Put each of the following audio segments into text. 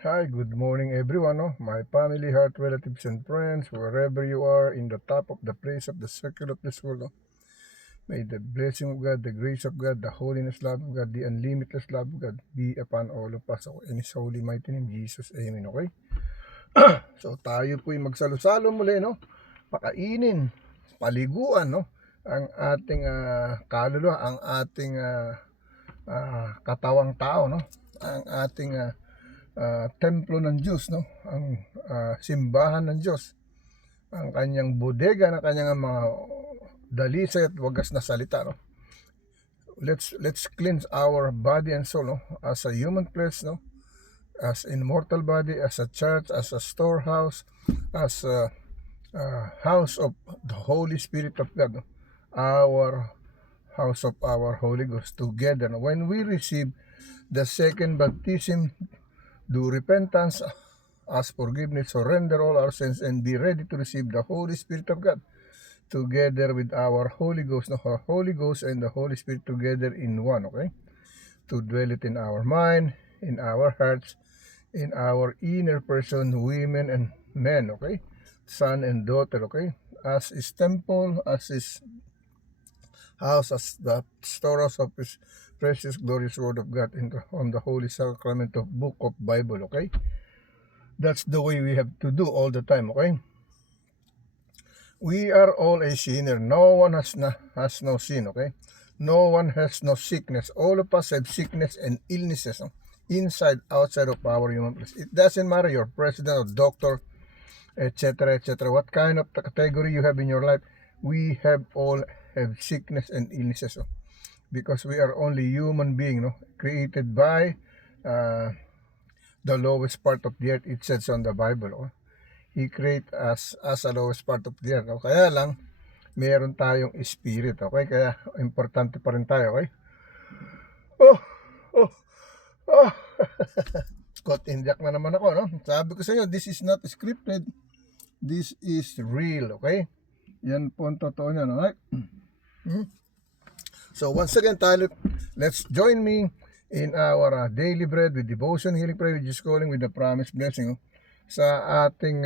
Hi, good morning everyone, no? My family, heart, relatives, and friends, wherever you are, in the top of the place of the circle of this world. No? May the blessing of God, the grace of God, the holiness, love of God, the unlimited love of God be upon all of us. In His holy mighty name, Jesus. Amen. Okay? So tayo po'y magsalo-salo muli, no? Pakainin, paliguan, no? Ang ating kaluluwa, ang ating katawang tao, no? Ang ating templo ng Diyos, no? Ang simbahan ng Diyos, ang kanyang bodega na kanyang mga dalisay at wagas na salita, no? Let's cleanse our body and soul, no? As a human flesh, no? As immortal body, as a church, as a storehouse, as a house of the Holy Spirit of God, no? Our house of our Holy Ghost together. No? When we receive the second baptism, do repentance, ask forgiveness, surrender all our sins, and be ready to receive the Holy Spirit of God together with our Holy Ghost. No, our Holy Ghost and the Holy Spirit together in one, okay? To dwell it in our mind, in our hearts, in our inner person, women and men, okay? Son and daughter, okay? As His temple, as His house, as the storehouse of His precious, glorious Word of God on the Holy Sacrament of Book of Bible, okay? That's the way we have to do all the time, okay? We are all a sinner. No one has no sin, okay? No one has no sickness. All of us have sickness and illnesses, no? Inside, outside of our human flesh. It doesn't matter you're president or doctor, etc., etc. What kind of category you have in your life, we have all have sickness and illnesses, no? Because we are only human being, no? Created by the lowest part of the earth. It says on the Bible, no? He create us as a lowest part of the earth. No? Kaya lang, meron tayong spirit, okay? Kaya importante pa rin tayo, okay? Oh, oh, oh. Caught in jack na naman ako, no? Sabi ko sa inyo, this is not scripted. This is real, okay? Yan po ang totoo niyan, okay? So once again, tayo, let's join me in our daily bread with devotion, healing prayer, with just calling with the promised blessing, sa ating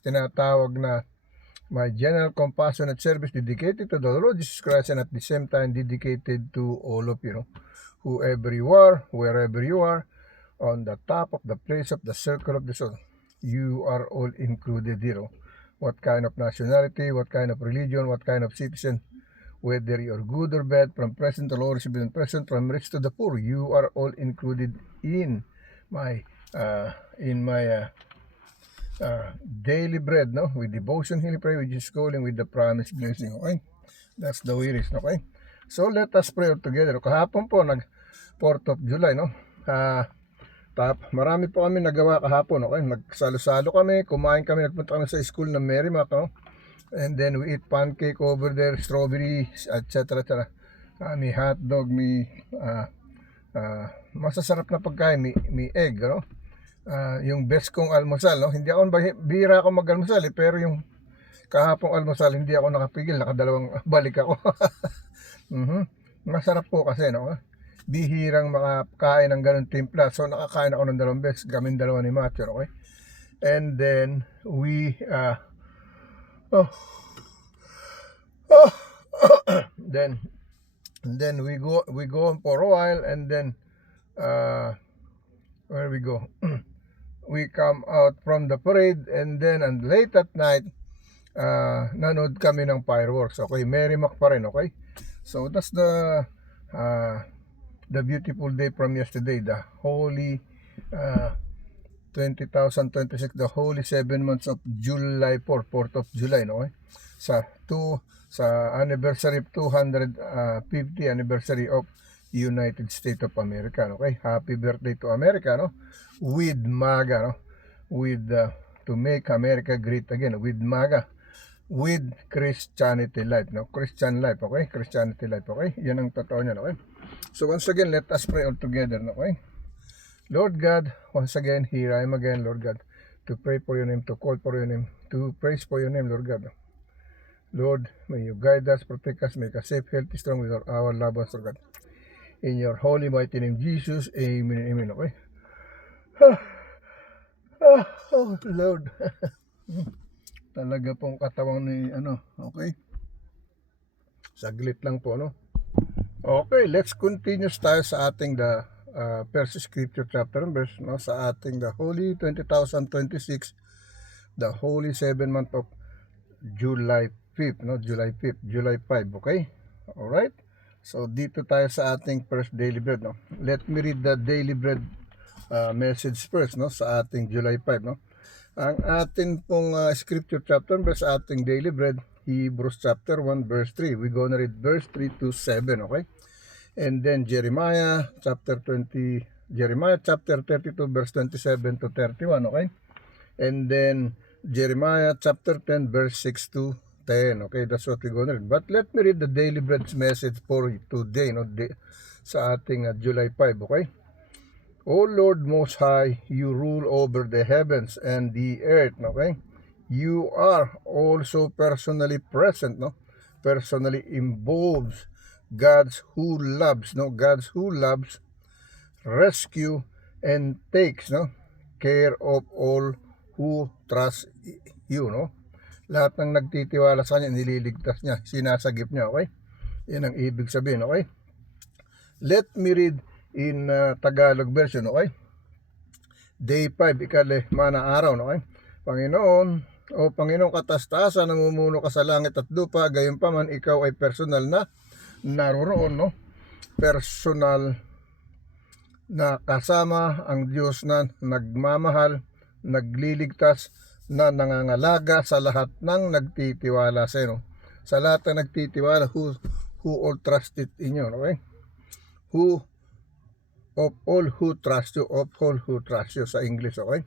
tinatawag na my general compassionate service dedicated to the Lord Jesus Christ, and at the same time dedicated to all of you, whoever you are, wherever you are, on the top of the place of the circle of the soul. You are all included here. What kind of nationality, what kind of religion, what kind of citizen, whether you're good or bad, from present to Lord, recipient present, from rich to the poor, you are all included in my daily bread, no? With devotion, healing prayer, with just calling with the promised blessing, okay? That's the way it is, okay? So let us pray together. Kahapon po, 4th of July, no? Marami po kami nagawa kahapon, okay? Nagsalo-salo kami, kumain kami, nagpunta kami sa school ng Merrimack, no? And then we eat pancake over there, strawberry, etc. etc. May hotdog, may masasarap na pagkain, may egg, no? Yung best kong almusal, no? Hindi ako, bihira ako mag-almusal, pero yung kahapong almusal, hindi ako nakapigil, nakadalawang balik ako. Masarap po kasi, no? Bihirang makakain ng ganun timpla. So nakakain ako ng dalawang beses, kaming dalawa ni Matthew, okay? And then we then we go on for a while, and then where we go? We come out from the parade, and then late at night, nanood kami ng fireworks, okay? Merrimack pa rin, okay? So that's the beautiful day from yesterday, the holy 2026, the holy 7 months of July 4th of July, no? Okay? Sa anniversary of 250 anniversary of United States of America, okay? Happy birthday to America, no? With MAGA, no? With to make America great again, with MAGA, with Christianity life, no? Christian life, okay? Christianity life, okay? Yan ang totoo niyan, okay? So once again, let us pray all together, okay? Lord God, once again, here I am again, Lord God, to pray for your name, to call for your name, to praise for your name, Lord God. Lord, may you guide us, protect us, make us safe, healthy, strong with our loved ones, Lord God. In your holy mighty name, Jesus, amen and amen, okay? Oh, Lord. Talaga pong katawan ni okay? Saglit lang po, no? Okay, let's continue tayo sa ating first scripture chapter and verse, no? Sa ating the Holy 20,026, the Holy 7 month of July 5th, no? July 5th, July 5, okay? Alright? So, dito tayo sa ating first daily bread, no? Let me read the daily bread message first, no? Sa ating July 5, no? Ang atin pong scripture chapter verse sa ating daily bread, Hebrews chapter 1 verse 3. We're gonna read verse 3 to 7, okay? And then Jeremiah chapter 32 verse 27 to 31, okay? And then Jeremiah chapter 10 verse 6 to 10, okay? That's what we're gonna read. But let me read the daily bread message for today, no? Sa ating July 5, okay? O Lord Most High, you rule over the heavens and the earth, okay? You are also personally present, no? Personally involved. God's who loves, no? God's who loves, rescue, and takes, no? Care of all who trust you, no? Lahat ng nagtitiwala sa kanya, nililigtas niya, sinasagip niya, okay? Yan ang ibig sabihin, okay? Let me read in Tagalog version, okay? Day 5, ika-5 na araw, okay? Panginoon katastasan, namumuno ka sa langit at lupa, gayunpaman ikaw ay personal na naroroon, no? Personal na kasama ang Diyos na nagmamahal, nagliligtas, na nangangalaga sa lahat ng nagtitiwala sa iyo, no? Sa lahat ng nagtitiwala who all trusted in you, okay? Who of all who trust you, sa English, okay?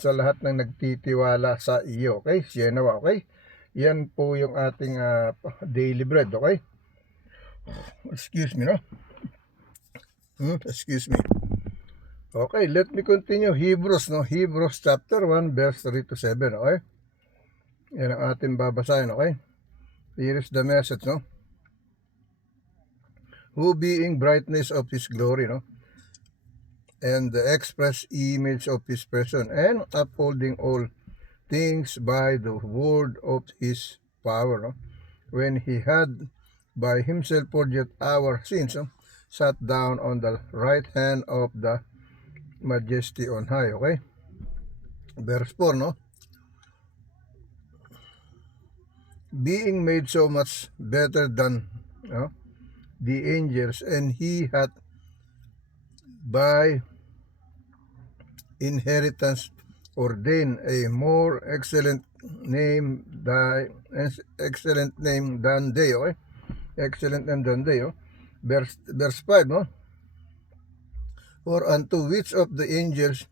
Sa lahat ng nagtitiwala sa iyo, okay? Siya nawa, okay? Yan po yung ating daily bread, okay? Excuse me, no? Excuse me. Okay, let me continue. Hebrews, no? Hebrews chapter 1, verse 3 to 7, okay? Yan ang ating babasahin, okay? Here is the message, no? Who being brightness of His glory, no? And the express image of His person, and upholding all things by the word of His power, no? When He had by Himself forgiven our sins, no? Sat down on the right hand of the majesty on high, okay? Verse 4, no? Being made so much better than the angels, and He hath by inheritance ordained a more excellent name than they, okay? Excellent name than they, oh? Verse 5, no? For unto which of the angels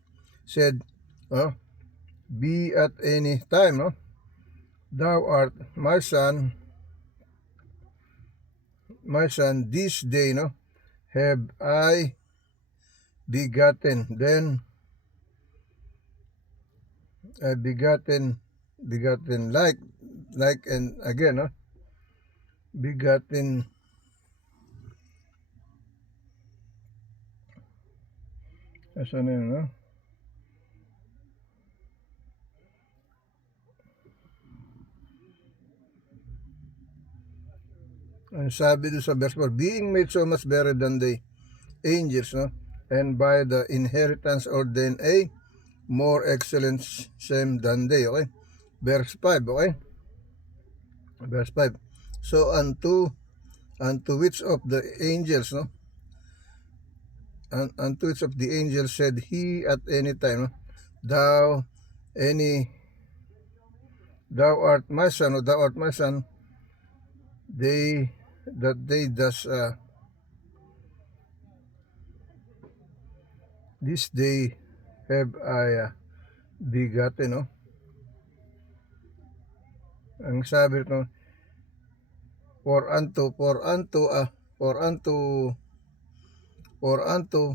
said, be at any time, no? Thou art my son, this day, no? Have I begotten, then begotten like and again, no? Begotten asan yun, no? Ang sabi doon sa verse 4, being made so much better than the angels, no? And by the inheritance ordained a more excellent same than they, okay? Verse 5, okay? Verse 5. So unto which of the angels, no? Unto which of the angels said he at any time, no? Thou art my son, or thou art my son, they thus this day have I begotten, no? Ang sabi nito, for unto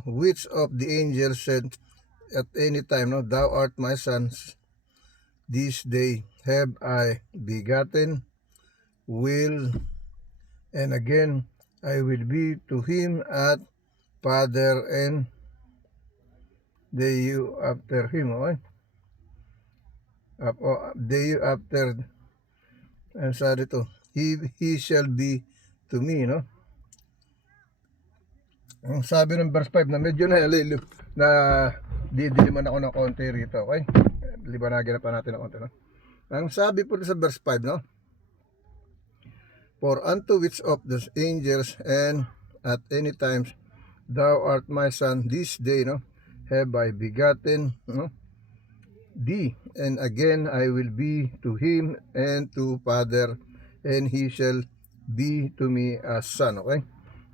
which of the angels said at any time, no, thou art my son, this day have I begotten, and again I will be to him at father, and they you after him, okay? day after, ang sabi to, he shall be to me, no? Ang sabi ng verse 5 na medyo na didiliman ako ng konti rito, okay? Libanagin na pa natin ng konti, no? Ang sabi po sa verse 5, no? For unto which of the angels and at any times thou art my son, this day, no, have I begotten, no, thee, and again I will be to him and to father, and he shall be to me as son, okay?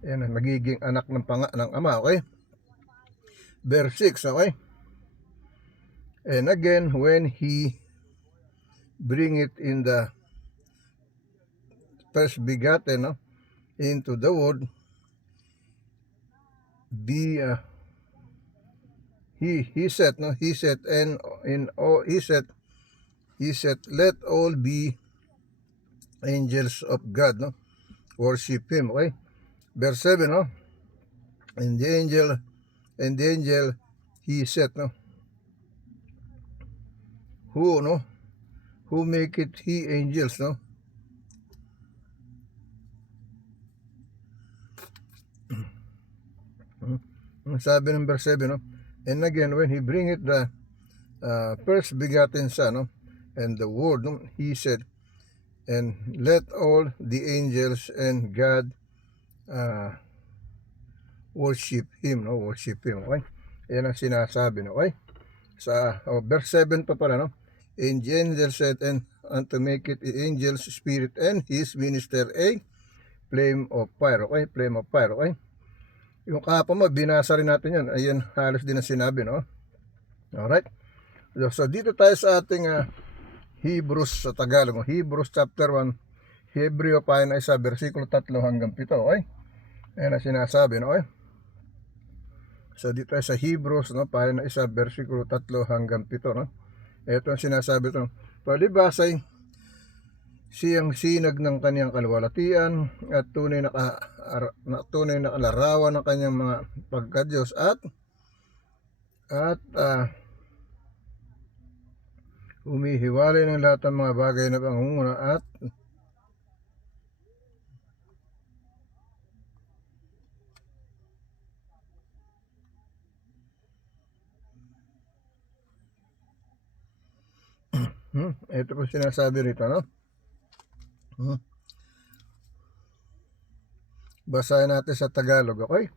Yan, magiging anak ng ama, okay? Verse 6, okay? And again, when he bring it in the first begotten, no, into the world, be he said, no, he said, and in all he said, let all be angels of God, no, worship him, okay? Verse 7, no, and the angel he said, no, who make it he angels, no? Sabi ng verse 7, no? And again, when he bring it the first begotten son, no? And the word, no? He said, and let all the angels and God worship him, no? Worship him, okay? Yan ang sinasabi, no? Okay? Sa verse 7 pa pala, no? And the angel said, and to make it the angel's spirit and his minister a flame of fire, okay? Flame of fire, okay? Yung kahapon mo, binasa rin natin yan. Ayan, halos din ang sinabi, no? Alright? So, dito tayo sa ating Hebrews sa Tagalog. Hebrews chapter 1, Hebreo pa na isa, versikulo 3 hanggang 7, okay? Ayan ang sinasabi, no? Okay? So, dito tayo sa Hebrews, no? Pa na isa, versikulo 3 hanggang 7, no? Ito ang sinasabi ito. Palibasay, siyang sinag ng kaniyang kaluwalhatian at tunay na kalarawan ng kanyang mga pagka-Diyos at humihiwalay ng lahat ng mga bagay na pangunguna at ito po sinasabi rito, no? Basahin natin sa Tagalog, okay?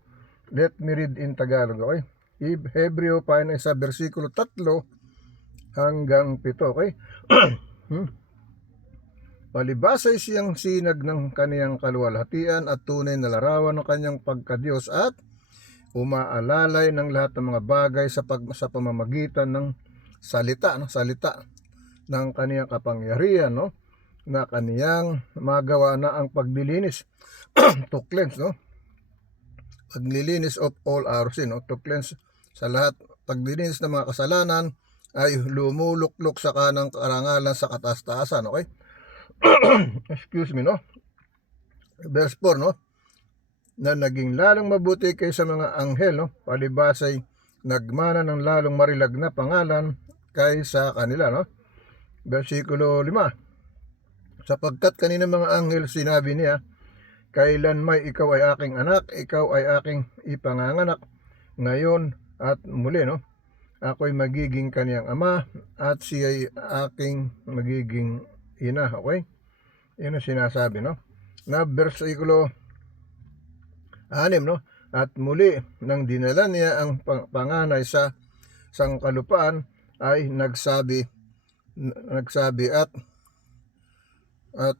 Let me read in Tagalog, okay? Hebreo pa na isa, versikulo 3 hanggang 7, okay? Palibasay siyang sinag ng kaniyang kaluwalhatian at tunay na larawan ng kanyang pagka-Diyos at umaalalay ng lahat ng mga bagay sa pamamagitan ng salita, no? Salita ng kaniyang kapangyarihan, no? Na kaniyang magawa na ang paglilinis to cleanse, no? Paglilinis of all our sin, no? To cleanse sa lahat, paglilinis ng mga kasalanan ay lumuluklok sa kanang karangalan sa kataas-taasan, okay? Excuse me, no? Verse 4, no? Na naging lalong mabuti kaysa mga anghel, no? Palibasay nagmana ng lalong marilag na pangalan kaysa kanila, no? Versikulo 5, sapagkat kanina mga anghel sinabi niya, kailan may ikaw ay aking anak, ikaw ay aking ipanganganak, ngayon at muli, no? Ako'y magiging kaniyang ama at siya ay aking magiging ina, okay? Yan ang sinasabi, no? Na versikulo 6, no? At muli nang dinala niya ang panganay sa sangkalupaan ay nagsabi at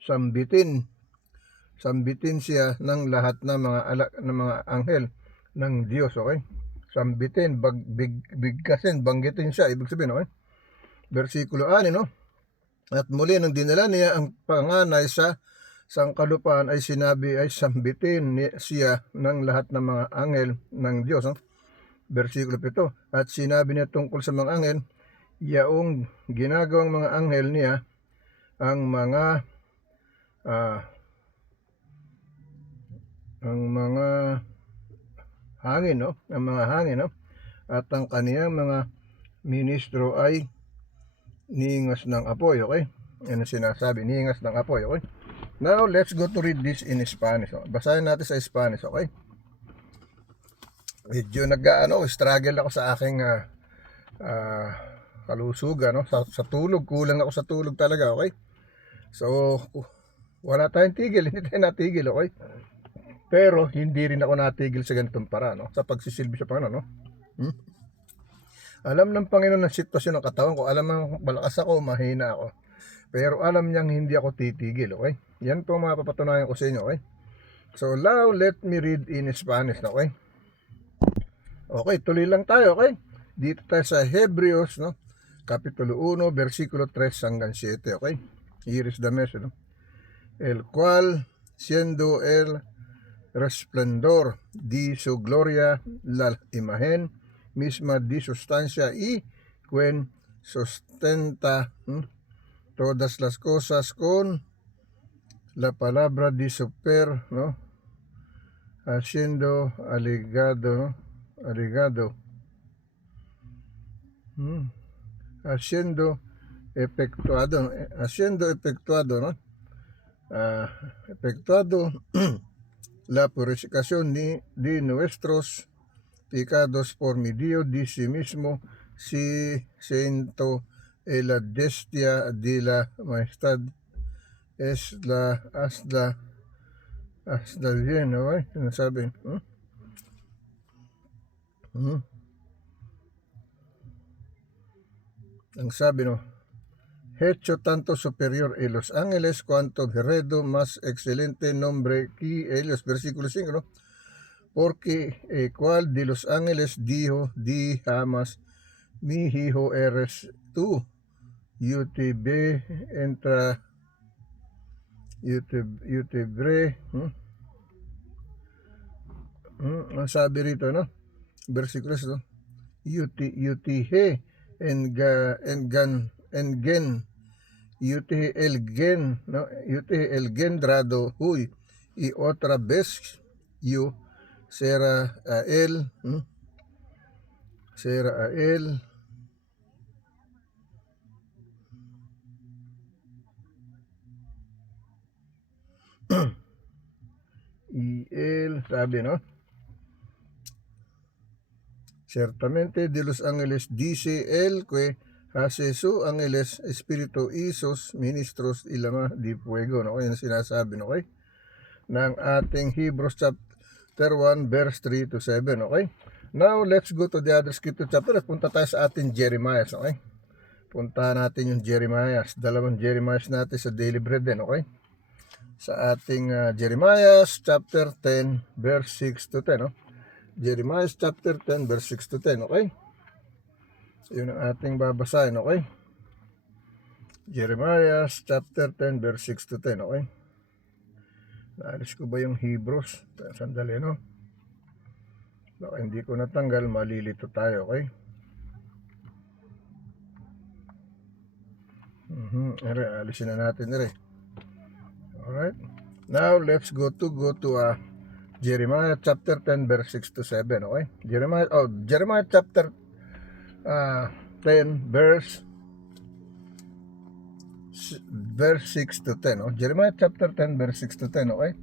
sambitin siya ng lahat ng mga anghel ng Diyos, okay? Sambitin, bigkasin, banggitin siya, ibig sabihin, okay? Versikulo 6, no? At muli nang dinala niya ang panganay sa sangkalupaan ay sambitin siya ng lahat ng mga anghel ng Diyos, no? Versikulo 7, at sinabi niya tungkol sa mga anghel, yaong ginagawang mga anghel niya ang mga hangin, no? Ang mga hangin, no? At ang kaniyang mga ministro ay Nihingas ng apoy, okay? Yan ang sinasabi, nihingas ng apoy, okay? Now, let's go to read this in Spanish. Okay? Basahin natin sa Spanish, okay? Medyo struggle ako sa aking kalusugan, no? Sa tulog, kulang ako sa tulog talaga, okay? So, wala tayong tigil, hindi tayo natigil, okay? Pero, hindi rin ako natigil sa ganitong para, no? Sa pagsisilbi sa Panginoon, no? Alam ng Panginoon ang sitwasyon ng katawan ko. Alam ng malakas ako, mahina ako. Pero alam niyang hindi ako titigil, okay? Yan po mga papatunayan ko sa inyo, okay? So now, let me read in Spanish, okay? Okay, tuloy lang tayo, okay? Dito tayo sa Hebreos, no? Kapitulo 1, versikulo 3 hanggang 7, okay? Here is the message, no? El cual, siendo el resplendor de su gloria, la imagen misma de sustancia y quien sustenta todas las cosas con la palabra de super, ¿no? Haciendo alegado, ¿no? Haciendo efectuado, ¿no? Efectuado la purificación de nuestros pecados por medio de sí mismo, si siento la destia de la majestad es la hasta bien, ¿no? Sinasabi, ang sabi, no, hecho tanto superior en los ángeles cuanto heredo más excelente nombre que ellos, versículo 5, ¿no? Porque cuál de los ángeles dijo, di jamás, mi hijo eres tú, yo te ve entra, yo te bre, ang sabi rito, no? Versículo 1, yo te he el gen, ¿no? El gendrado huy, y otra vez yo será a él, y él, sabi, ¿no? Ciertamente de los ángeles dice él que hace su ángeles espíritu y sus ministros y lama di fuego, no? Yan sinasabi, no? Okay? Ng ating Hebrews chapter 1 verse 3 to 7, okay? Now, let's go to the other scripture chapter. Punta tayo sa ating Jeremiah, okay? Punta natin yung Jeremiah. Dalawang Jeremiah natin sa daily bread din, okay? Sa ating Jeremiah chapter 10 verse 6 to 10, no? Jeremiah chapter 10 verse 6 to 10, okay? Yun ang ating babasahin, okay? Jeremiah chapter 10 verse 6 to 10, okay? Naalis ko ba yung Hebrews? Sandali, no? Baka hindi ko natanggal, malilito tayo, okay? Alisin na natin ere. Alright. Now, let's go to Jeremiah chapter 10 verse 6 to 7, okay? Jeremiah chapter 10 verse 6 to 10, oh? Jeremiah chapter 10 verse 6 to 10, okay?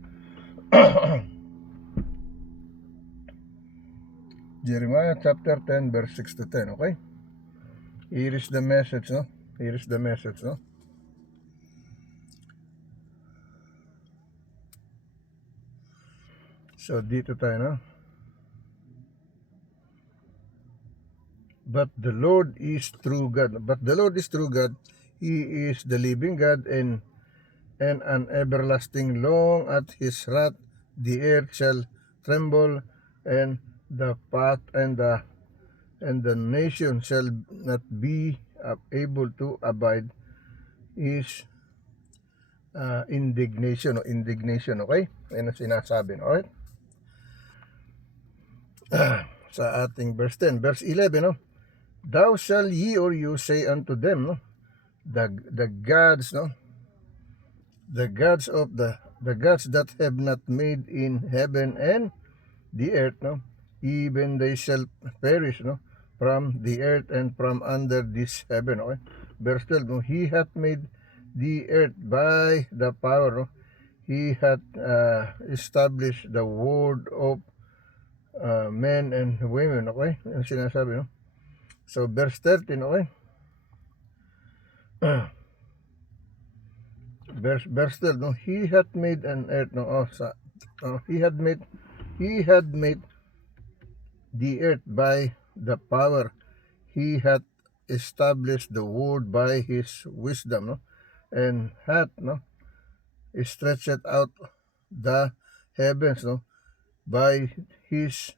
Jeremiah chapter 10 verse 6 to 10, okay? Here is the message, no? Here is the message, no? So, dito tayo, no? But the Lord is true God. He is the living God and an everlasting long at his wrath. The earth shall tremble and the path and the nation shall not be able to abide his indignation, okay? Yan ang sinasabi, alright? Sa ating verse 10, verse 11, no? Thou shall ye or you say unto them, no? The gods, no? The gods that have not made in heaven and the earth, no? Even they shall perish, no? From the earth and from under this heaven, okay? verse 12, no? He hath made the earth by the power, no? He hath established the word of men and women, okay? Yung sinasabi, no? So, verse 13, okay? verse 12, no? He hath made an earth, no? He had made the earth by the power. He hath established the world by his wisdom, no? And hath, no? Stretched out the heavens, no? By his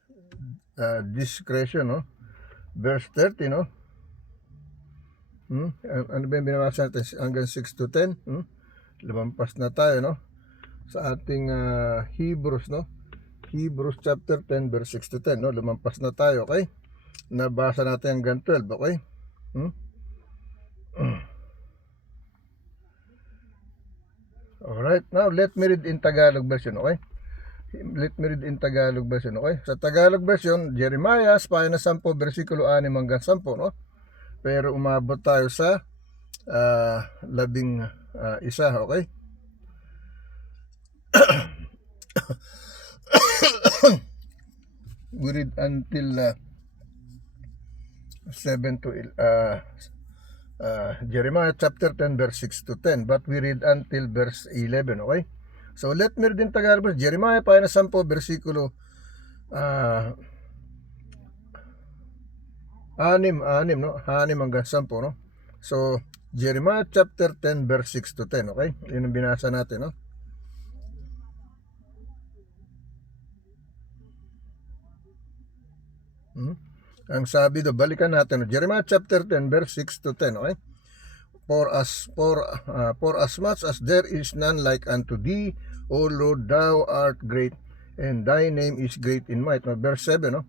discretion, no? Verse 30, no? Ano ba yung binabasa natin? Hanggang 6 to 10, lumampas na tayo, no? Sa ating Hebrews, no? Hebrews chapter 10 verse 6 to 10, no? Lumampas na tayo, okay? Nabasa natin hanggang 12, okay? Alright, now let me read in Tagalog version, okay? Let me read in Tagalog version, okay? Sa Tagalog version, Jeremiah, pahina 10, versikulo 6 hanggang 10, no? Pero umabot tayo sa 11, okay? We read until 7 to Jeremiah chapter 10 verse 6 to 10, but we read until verse 11, okay? So let me read in Tagalog. Jeremiah pahina 10 versikulo 6 no? 6 hanggang 10, no? So Jeremiah chapter 10 verse 6 to 10, okay? Yun ang binasa natin, no? Ang sabi do, balikan natin, no? Jeremiah chapter 10 verse 6 to 10, okay? For as much as there is none like unto thee, O Lord, thou art great, and thy name is great in might. No? Verse 7, no?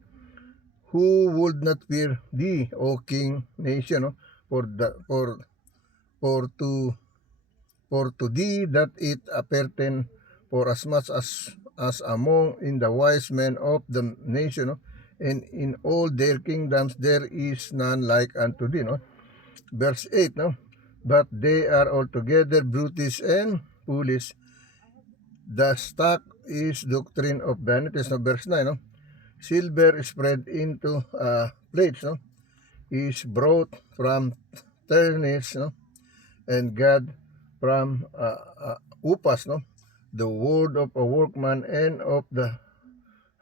Who would not fear thee, O King nation, no? For to thee that it appertain, for as much as among in the wise men of the nation, no? And in all their kingdoms there is none like unto thee, no? Verse 8, no? But they are altogether brutish and foolish. The stock is doctrine of vanities, no? Verse 9, no? Silver spread into plates, no? Is brought from furnace, no? And God from upas, no? The word of a workman and of the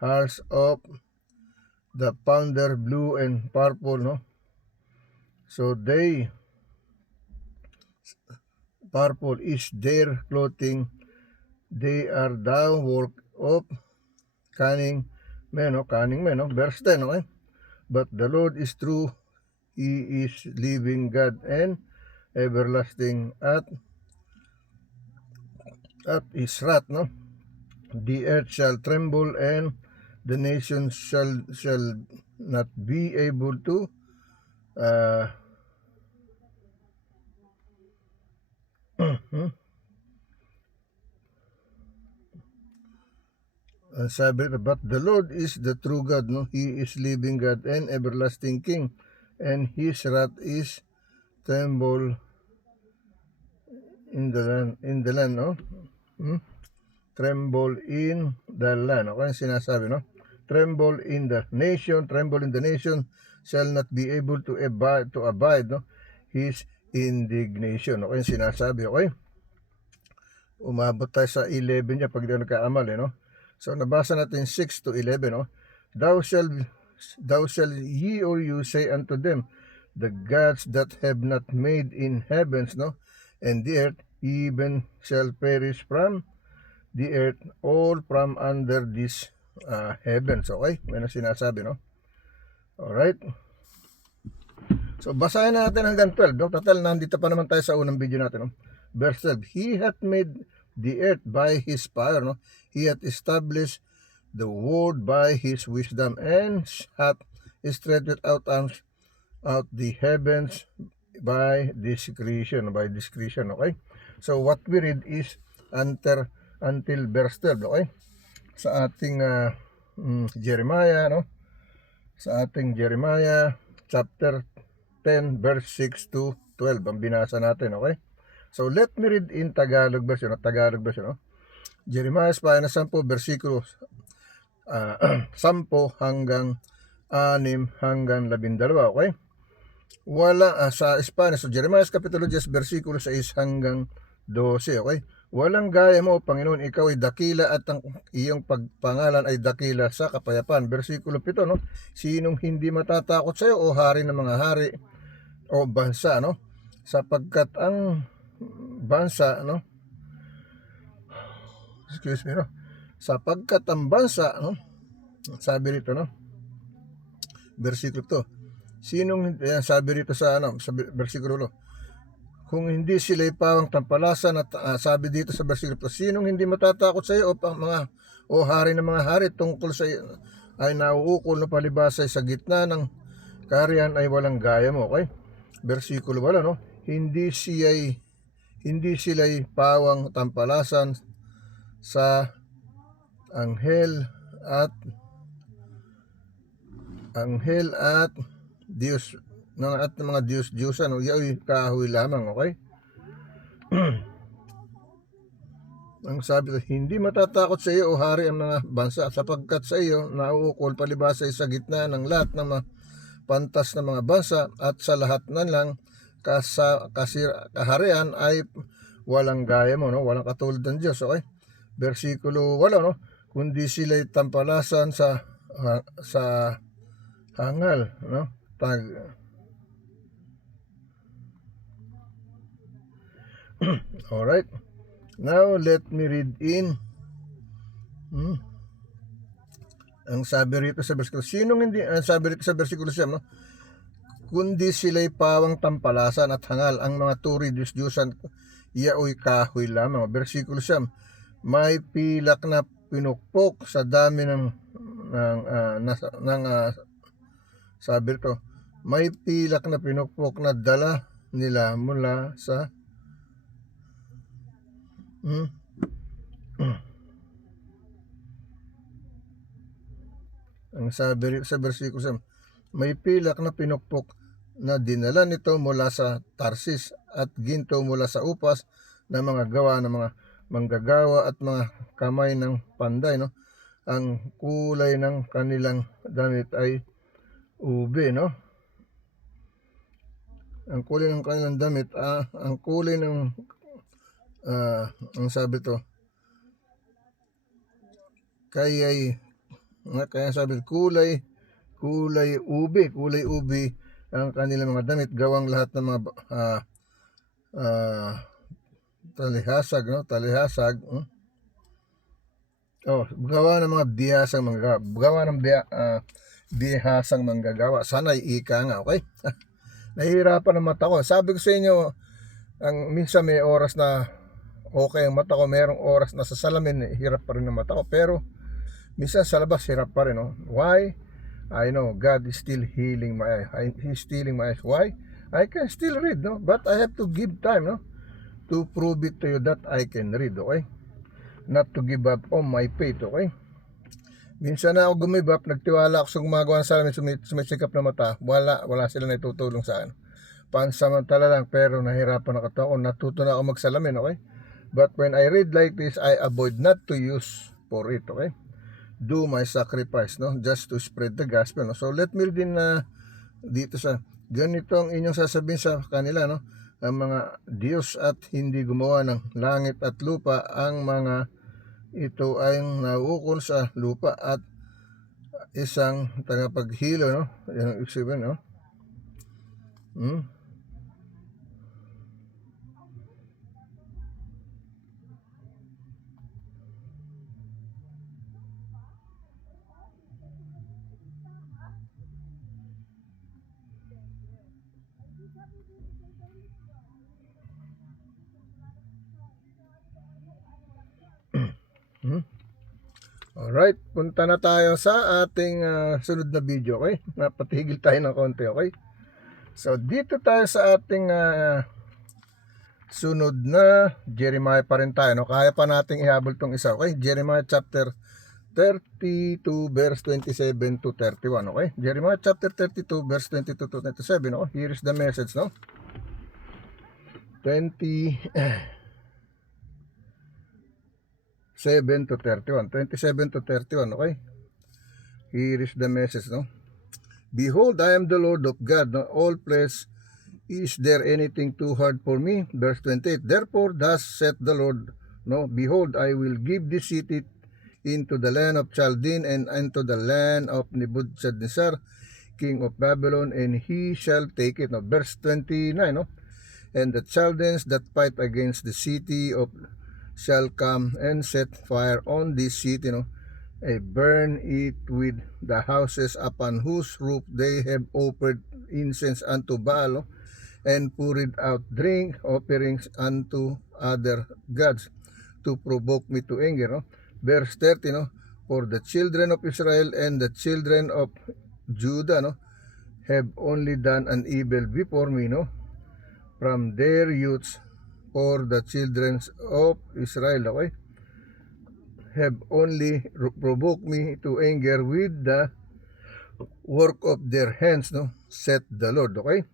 hearts of the pounder, blue and purple, no? So purple is their clothing. They are the work of cunning men, no? Verse 10, okay? But the Lord is true. He is living God and everlasting at his wrath, no? The earth shall tremble and the nations shall not be able to sabi, but the Lord is the true God, no? He is living God and everlasting King, and his wrath is tremble in the land, no? Tremble in the land. Okay, sinasabi, no? Tremble in the nation shall not be able to abide, no? His indignation. Okay, sinasabi, okay? Umabot tayo sa 11 niya pag di nagkaamal, no? So nabasa natin 6 to 11, no? Thou shall ye or you say unto them, the gods that have not made in heavens, no? And the earth even shall perish from the earth, all from under this heavens, okay? May na sinasabi, no? Alright. So basahin natin hanggang 12, no? Total, nandito pa naman tayo sa unang video natin, no? Verse 12, He hath made the earth by his power, no? He hath established the world by his wisdom, and hath stretched out the heavens by discretion, okay? So what we read is until verse 12, okay? Sa ating Jeremiah, no? Sa ating Jeremiah chapter 10 verse 6 to 12 ang binasa natin, okay? So let me read in Tagalog version, no? Jeremiah na 10 versikulo 10 hanggang 6 hanggang 12, okay? Sa Spanish, so Jeremiah kapitulo 10 versikulo 6 hanggang 12, okay? Walang gaya mo, Panginoon, ikaw ay dakila at ang iyong pagpangalan ay dakila sa kapayapaan. Versikulo 7, no? Sinong hindi matatakot sa iyo, o hari ng mga hari, o bansa, no? Sapagkat ang bansa, no? Excuse me, no? Sapagkat ang bansa, no? Sabi rito, no? Versikulo 2. Sabi rito sa versikulo 2. Kung hindi sila'y pawang tampalasan at sabi dito sa versikulo 2, sinong hindi matatakot sa iyo, o hari ng mga hari tungkol sa iyo ay nauukol na palibasay sa gitna ng kaharian ay walang gaya mo, okay? Versikulo 8, no? Hindi sila'y pawang tampalasan sa anghel at Diyos at mga Diyos-Diyosan, yaoy kahoy lamang, okay? Ang sabi, hindi matatakot sa iyo, o hari ang mga bansa, sapagkat sa iyo nauukol palibasay sa gitna ng lahat ng mga pantas ng mga bansa, at sa lahat na lang kaharian ay walang gaya mo, no? Walang katulad ng Diyos, okay? Versikulo 8, no? Kundi sila'y tampalasan sa hangal, no? Alright. Now, let me read in. Ang sabi rito sa versikulo, sabi rito sa versikulo 7, no? Kundi sila'y pawang tampalasan at hangal, ang mga turi Diyos-Diyosan, yaoy kahoy lamang. Versikulo 7, may pilak na pinukpok sa dami sabi rito, may pilak na pinukpok na dala nila mula sa ang sabi rito sa versikulo 7, may pilak na pinukpok na dinala nito mula sa Tarsis at ginto mula sa upas na mga gawa ng mga manggagawa at mga kamay ng panday, no? Ang kulay ng kanilang damit ay ube, no? Ang kulay ng kanilang damit, ang kulay ng ang sabi to, kaya sabi kulay ube ang kanilang mga damit, gawang lahat ng mga talihasag, no? Gawa ng mga bihasang manggagawa. Sana'y ika nga, okay? Nahihirapan ang mata ko. Sabi ko sa inyo, minsan may oras na okay ang mata ko, merong oras na sa salamin hirap pa rin ang mata ko, pero minsan sa labas hirap pa rin, no? Why? I know God is still healing my eyes. He's stealing my eyes. Why? I can still read, no? But I have to give time, no? To prove it to you that I can read, okay? Not to give up on my faith, okay? Minsan na ako gumib up, nagtiwala ako sa gumagawa ng salamin, sumisikap na mata, wala sila na itutulong sa akin. Pansamantala lang, pero nahirapan ako ako, natuto na ako magsalamin, okay? But when I read like this, I avoid not to use for it, okay? Do my sacrifice, no? Just to spread the gospel, no? So let me read din dito sa ganito ang inyong sasabihin sa kanila, no? Ang mga Diyos at hindi gumawa ng langit at lupa, ang mga ito ay nauukol sa lupa at isang tagapaghilo, no? Yan ang ibig sabihin, no? Alright, punta na tayo sa ating sunod na video, okay? Napatigil tayo ng konti, okay? So, dito tayo sa ating sunod na Jeremiah pa rin tayo, no? Kaya pa nating ihabol tong isa, okay? Jeremiah chapter 32 verse 27 to 31, okay? Jeremiah chapter 32 verse 22 to 27, okay? Here is the message, no? 27 to 31, 27 to 31, okay? Here is the message, no? Behold, I am the Lord of God, no? All flesh, is there anything too hard for me? Verse 28, therefore thus saith the Lord, no, behold, I will give this city into the land of Chaldean and into the land of Nebuchadnezzar, king of Babylon, and he shall take it. No, verse 29, no, and the Chaldeans that fight against the city of shall come and set fire on this city, no, and burn it with the houses upon whose roof they have offered incense unto Baal, no, and poured out drink offerings unto other gods to provoke me to anger, no. Verse 30, no, for the children of Israel and the children of Judah, no, have only done an evil before me, no, from their youths. For the children of Israel, okay, have only provoked me to anger with the work of their hands, no, said the Lord, okay.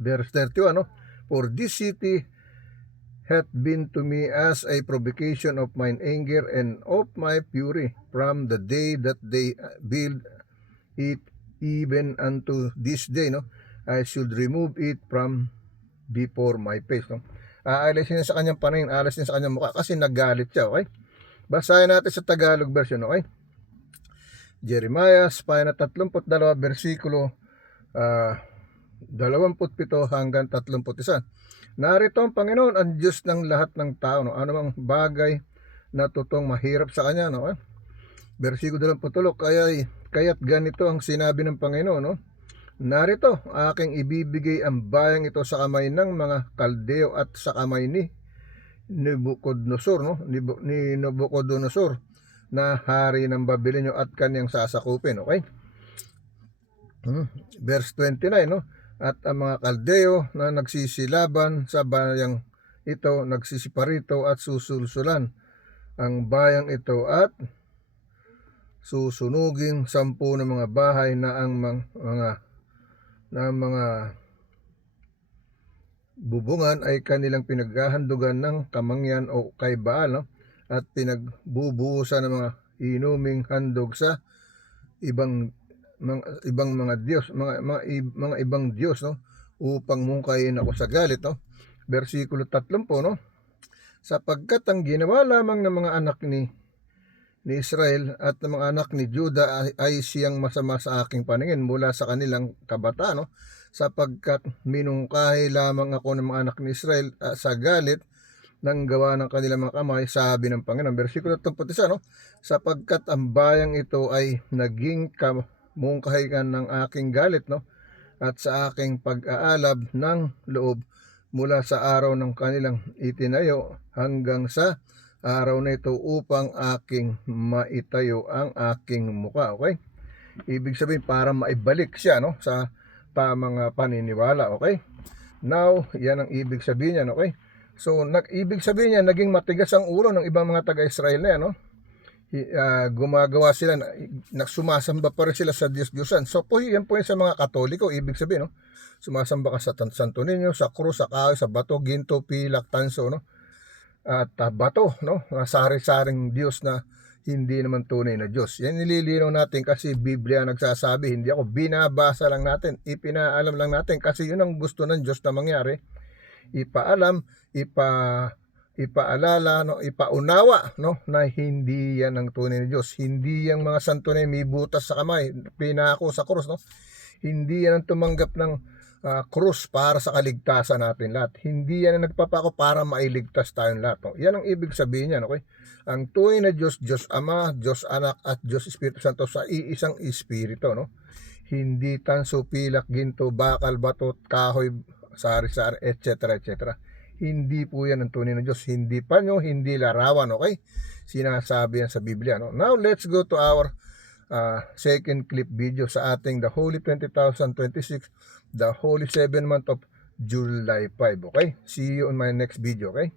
Verse 31, no, for this city hath been to me as a provocation of mine anger and of my fury from the day that they build it even unto this day, no, I should remove it from before my face, no. Aalisin niya sa kanyang paningin, aalisin niya sa kanyang mukha kasi nagalit siya, okay. Basahin natin sa Tagalog version, okay. Jeremiah, na 32 versikulo 27 hanggang 31. Narito ang Panginoon, ang Diyos ng lahat ng tao, no? Anumang bagay na tutong mahirap sa kanya, no? Versikulo 23, kaya't ganito ang sinabi ng Panginoon, no? Narito, aking ibibigay ang bayang ito sa kamay ng mga Kaldeo at sa kamay ni Nebuchadnezzar, no? Ni Nebuchadnezzar na hari ng Babilonyo at kanyang sasakupin, okay? Verse 29, no? At ang mga Kaldeo na nagsisilaban sa bayang ito, nagsisiparito at susulsulan ang bayang ito at susunugin 10 ng mga bahay na ang mga bubungan ay kanilang pinaghahandugan ng kamangyan o kay Baal, no? At pinagbubuhusan ng mga inuming handog sa ibang mga Diyos, mga ibang Diyos, no, upang mungkayin ako sa galit, no. Versikulo 30, no, sapagkat ang ginawa lamang ng mga anak ni Israel at ng mga anak ni Judah ay siyang masama sa aking paningin mula sa kanilang kabataan, no, sapagkat minungkahi lamang ako ng mga anak ni Israel sa galit ng gawa ng kanilang mga kamay, sabi ng Panginoon. Versikulo 31, no, sapagkat ang bayang ito ay naging mungkahigan ng aking galit, no, at sa aking pag-aalab ng loob mula sa araw ng kanilang itinayo hanggang sa araw na ito upang aking maitayo ang aking muka, okay? Ibig sabihin para maibalik siya, no, sa tamang paniniwala, okay? Now, yan ang ibig sabihin niya, okay? So, ibig sabihin niya naging matigas ang ulo ng ibang mga taga-Israel na yan, no? Gumagawa sila, sumasamba pa rin sila sa Diyos-Diyosan. So po yan po yung sa mga Katoliko, ibig sabihin, no, sumasamba ka sa Santo Niño, sa krus, sa kahoy, sa bato, ginto, pilak, tanso, no, at bato, no, sari-saring Diyos na hindi naman tunay na Diyos. Yan nililinaw natin kasi Biblia nagsasabi, hindi ako binabasa lang natin, ipinaalam lang natin kasi yun ang gusto ng Diyos na mangyari. Ipaalam, ipaalala, no, ipaunawa, no, na hindi yan ang tunay na Diyos. Hindi yung mga santo na may butas sa kamay, pinako sa krus, no. Hindi yan ang tumanggap ng krus para sa kaligtasan natin lahat. Hindi yan ang nagpapako para mailigtas tayong lahat, no. Yan ang ibig sabihin niyan, okay? Ang tunay na Diyos, Diyos Ama, Diyos Anak at Diyos Espiritu Santo sa iisang Espiritu, no. Hindi tanso, pilak, ginto, bakal, bato, kahoy, sari-sari, etc. etc. Hindi po yan ang tunay na Diyos. Hindi panyo, hindi larawan, okay? Sinasabi yan sa Biblia, no? Now, let's go to our second clip video sa ating The Holy 2026, The Holy 7 Month of July 5, okay? See you on my next video, okay?